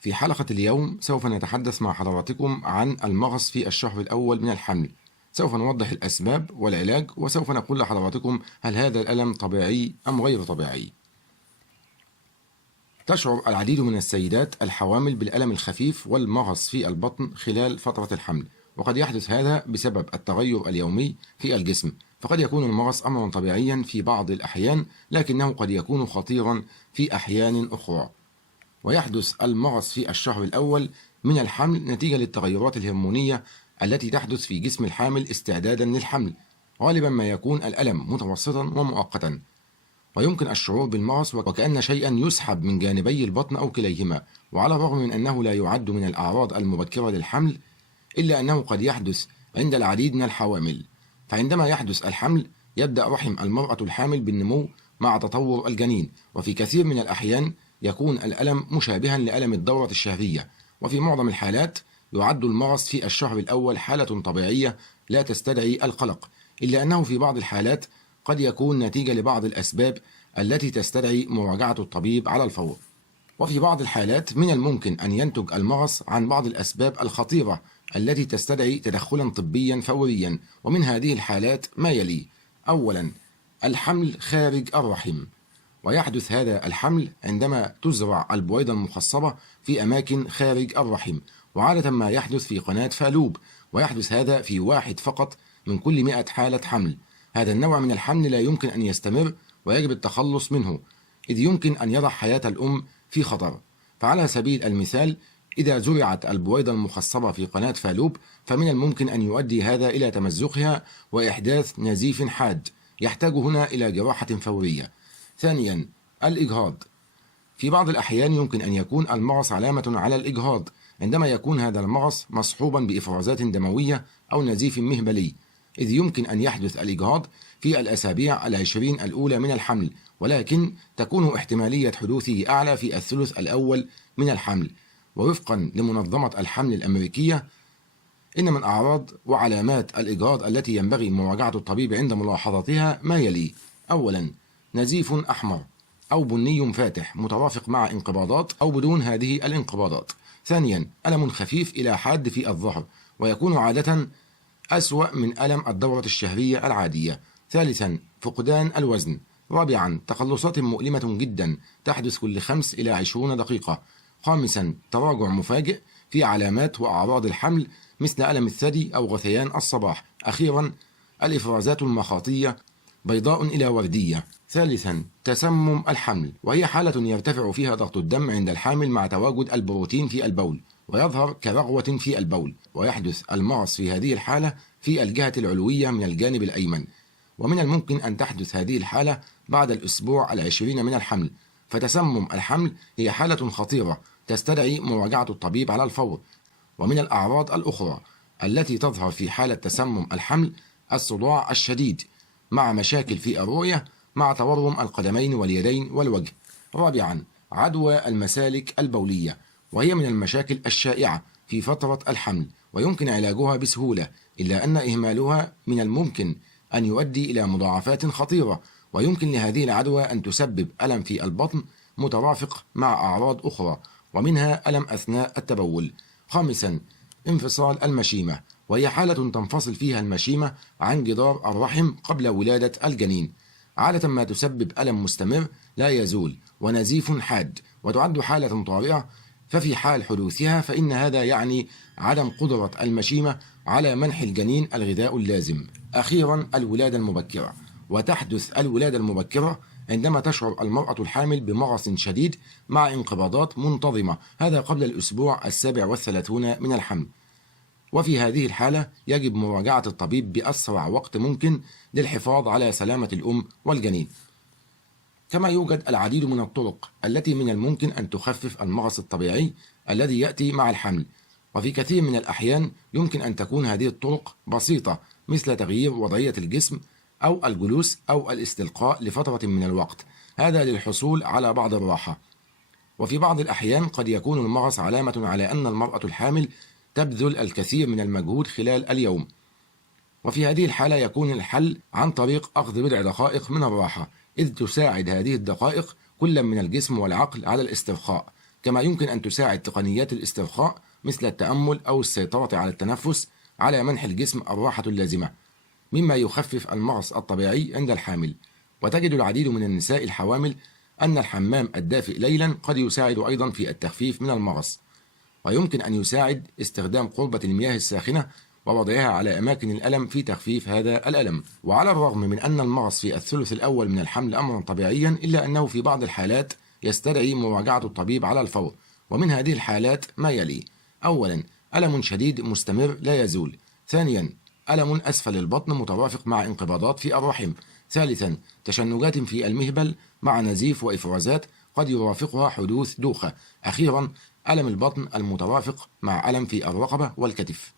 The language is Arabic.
في حلقة اليوم سوف نتحدث مع حضراتكم عن المغص في الشهر الأول من الحمل. سوف نوضح الأسباب والعلاج، وسوف نقول لحضراتكم هل هذا الألم طبيعي أم غير طبيعي. تشعر العديد من السيدات الحوامل بالألم الخفيف والمغص في البطن خلال فترة الحمل، وقد يحدث هذا بسبب التغير اليومي في الجسم. فقد يكون المغص أمرا طبيعيا في بعض الأحيان، لكنه قد يكون خطيرا في أحيان أخرى. ويحدث المغص في الشهر الأول من الحمل نتيجة للتغيرات الهرمونية التي تحدث في جسم الحامل استعدادا للحمل. غالبا ما يكون الألم متوسطا ومؤقتا، ويمكن الشعور بالمغص وكأن شيئا يسحب من جانبي البطن أو كليهما. وعلى الرغم من أنه لا يعد من الأعراض المبكرة للحمل، إلا أنه قد يحدث عند العديد من الحوامل. فعندما يحدث الحمل يبدأ رحم المرأة الحامل بالنمو مع تطور الجنين، وفي كثير من الأحيان يكون الألم مشابها لألم الدورة الشهرية. وفي معظم الحالات يعد المغص في الشهر الأول حالة طبيعية لا تستدعي القلق، إلا أنه في بعض الحالات قد يكون نتيجة لبعض الأسباب التي تستدعي مراجعة الطبيب على الفور. وفي بعض الحالات من الممكن أن ينتج المغص عن بعض الأسباب الخطيرة التي تستدعي تدخلا طبيا فوريا، ومن هذه الحالات ما يلي: أولا، الحمل خارج الرحم، ويحدث هذا الحمل عندما تزرع البويضة المخصبة في أماكن خارج الرحم، وعادة ما يحدث في قناة فالوب، ويحدث هذا في واحد فقط من كل 100 حالة حمل. هذا النوع من الحمل لا يمكن أن يستمر، ويجب التخلص منه، إذ يمكن أن يضع حياة الأم في خطر. فعلى سبيل المثال، إذا زرعت البويضة المخصبة في قناة فالوب، فمن الممكن أن يؤدي هذا إلى تمزقها وإحداث نزيف حاد يحتاج هنا إلى جراحة فورية. ثانيا، الإجهاض. في بعض الأحيان يمكن أن يكون المغص علامة على الإجهاض، عندما يكون هذا المغص مصحوبا بإفرازات دموية أو نزيف مهبلي، إذ يمكن أن يحدث الإجهاض في الأسابيع 20 الأولى من الحمل، ولكن تكون احتمالية حدوثه أعلى في الثلث الأول من الحمل. ووفقا لمنظمة الحمل الأمريكية، إن من أعراض وعلامات الإجهاض التي ينبغي مراجعة الطبيب عند ملاحظتها ما يلي: أولا، نزيف أحمر أو بني فاتح مترافق مع انقباضات أو بدون هذه الانقباضات. ثانيا، ألم خفيف إلى حاد في الظهر، ويكون عادة أسوأ من ألم الدورة الشهرية العادية. ثالثا، فقدان الوزن. رابعا، تقلصات مؤلمة جدا تحدث كل 5 إلى 20 دقيقة. خامسا، تراجع مفاجئ في علامات وأعراض الحمل مثل ألم الثدي أو غثيان الصباح. أخيرا، الإفرازات المخاطية بيضاء إلى وردية. ثالثا، تسمم الحمل، وهي حالة يرتفع فيها ضغط الدم عند الحامل مع تواجد البروتين في البول، ويظهر كرغوة في البول، ويحدث المغص في هذه الحالة في الجهة العلوية من الجانب الأيمن. ومن الممكن أن تحدث هذه الحالة بعد الأسبوع 20 من الحمل. فتسمم الحمل هي حالة خطيرة تستدعي مراجعة الطبيب على الفور. ومن الأعراض الأخرى التي تظهر في حالة تسمم الحمل الصداع الشديد مع مشاكل في الرؤية مع تورم القدمين واليدين والوجه. رابعا، عدوى المسالك البولية، وهي من المشاكل الشائعة في فترة الحمل، ويمكن علاجها بسهولة، إلا أن إهمالها من الممكن أن يؤدي إلى مضاعفات خطيرة، ويمكن لهذه العدوى أن تسبب ألم في البطن مترافق مع أعراض أخرى، ومنها ألم أثناء التبول. خامسا، انفصال المشيمة، وهي حالة تنفصل فيها المشيمة عن جدار الرحم قبل ولادة الجنين، عادة ما تسبب ألم مستمر لا يزول ونزيف حاد، وتعد حالة طارئة. ففي حال حدوثها فإن هذا يعني عدم قدرة المشيمة على منح الجنين الغذاء اللازم. أخيرا، الولادة المبكرة، وتحدث الولادة المبكرة عندما تشعر المرأة الحامل بمغص شديد مع انقباضات منتظمة، هذا قبل الأسبوع 37 من الحمل. وفي هذه الحالة يجب مراجعة الطبيب بأسرع وقت ممكن للحفاظ على سلامة الأم والجنين. كما يوجد العديد من الطرق التي من الممكن أن تخفف المغص الطبيعي الذي يأتي مع الحمل، وفي كثير من الأحيان يمكن أن تكون هذه الطرق بسيطة، مثل تغيير وضعية الجسم أو الجلوس أو الاستلقاء لفترة من الوقت، هذا للحصول على بعض الراحة. وفي بعض الأحيان قد يكون المغص علامة على أن المرأة الحامل تبذل الكثير من المجهود خلال اليوم، وفي هذه الحالة يكون الحل عن طريق أخذ بضع دقائق من الراحة، إذ تساعد هذه الدقائق كل من الجسم والعقل على الاسترخاء. كما يمكن أن تساعد تقنيات الاسترخاء مثل التأمل أو السيطرة على التنفس على منح الجسم الراحة اللازمة، مما يخفف المغص الطبيعي عند الحامل. وتجد العديد من النساء الحوامل أن الحمام الدافئ ليلا قد يساعد أيضا في التخفيف من المغص. ويمكن أن يساعد استخدام قربة المياه الساخنة ووضعها على أماكن الألم في تخفيف هذا الألم. وعلى الرغم من أن المغص في الثلث الأول من الحمل أمرا طبيعيا، إلا أنه في بعض الحالات يستدعي مراجعة الطبيب على الفور. ومن هذه الحالات ما يلي: أولا، ألم شديد مستمر لا يزول. ثانيا، ألم أسفل البطن مترافق مع انقباضات في الرحم. ثالثا، تشنجات في المهبل مع نزيف وإفرازات قد يرافقها حدوث دوخة. أخيرا، ألم البطن المترافق مع ألم في الرقبة والكتف.